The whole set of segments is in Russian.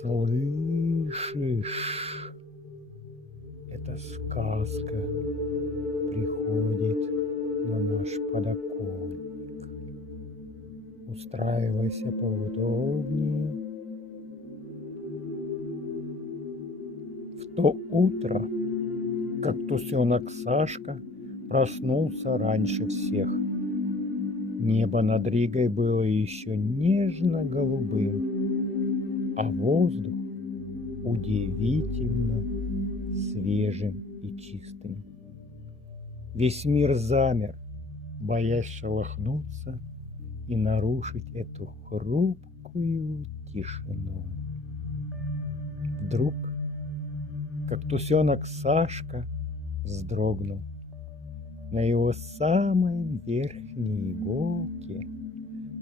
Слышишь, эта сказка приходит на наш подоконник. Устраивайся поудобнее. В то утро, как тусенок Сашка проснулся раньше всех. Небо над Ригой было еще нежно-голубым, а воздух удивительно свежим и чистым. Весь мир замер, боясь шелохнуться и нарушить эту хрупкую тишину. Вдруг, как тусенок Сашка, вздрогнул. На его самой верхней иголке,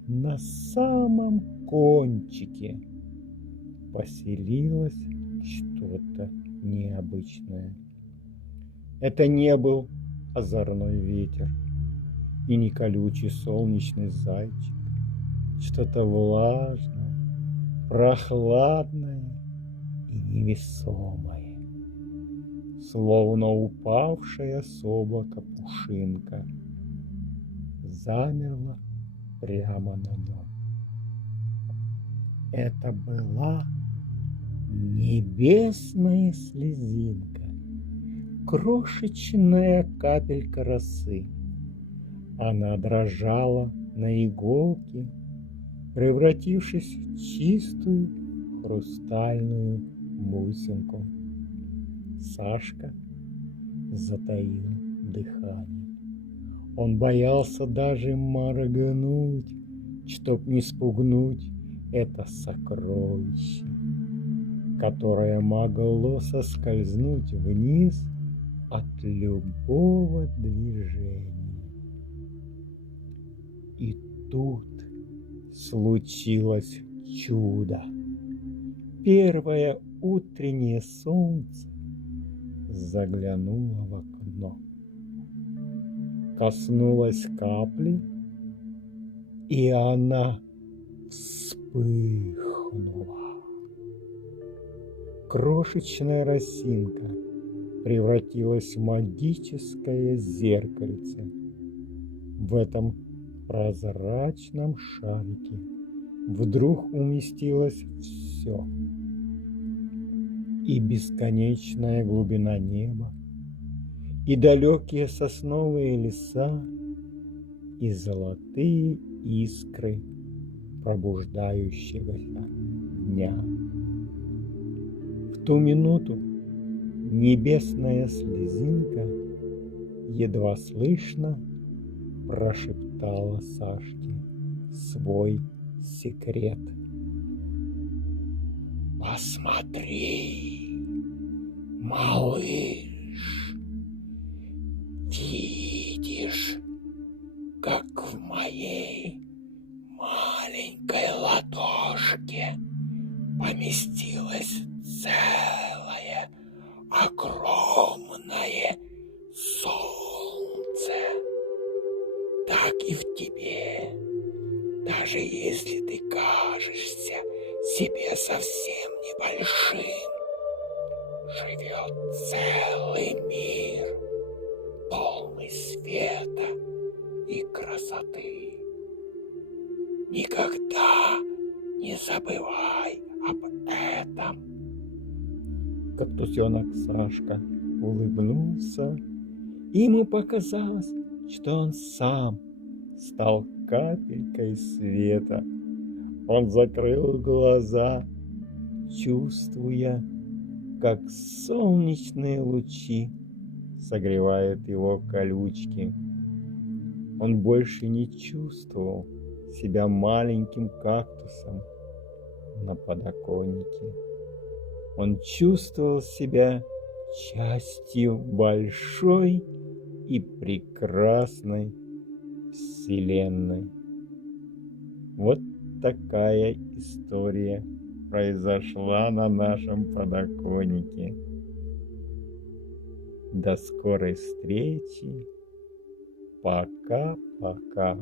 на самом кончике, поселилось что-то необычное. Это не был озорной ветер и не колючий солнечный зайчик. Что-то влажное, прохладное и невесомое, словно упавшая с облака пушинка, замерла прямо на нем. Это была небесная слезинка, крошечная капелька росы. Она дрожала на иголке, превратившись в чистую хрустальную бусинку. Сашка затаил дыхание. Он боялся даже моргнуть, чтоб не спугнуть это сокровище, которое могло соскользнуть вниз от любого движения. И тут случилось чудо. Первое утреннее солнце заглянуло в окно, коснулось капли, и она вспыхнула. Крошечная росинка превратилась в магическое зеркальце. В этом прозрачном шарике вдруг уместилось все: и бесконечная глубина неба, и далекие сосновые леса, и золотые искры пробуждающегося дня. В ту минуту небесная слезинка едва слышно прошептала Сашке свой секрет. «Посмотри, малыш, видишь, как в моей маленькой ладошке поместилось целое огромное солнце. Так и в тебе, даже если ты кажешься себе совсем небольшим, живет целый мир, полный света и красоты. Никогда не забывай об этом». Как тусенок Сашка улыбнулся, и ему показалось, что он сам стал капелькой света. Он закрыл глаза, чувствуя, как солнечные лучи согревают его колючки. Он больше не чувствовал себя маленьким кактусом на подоконнике. Он чувствовал себя частью большой и прекрасной вселенной. Вот такая история произошла на нашем подоконнике. До скорой встречи. Пока-пока.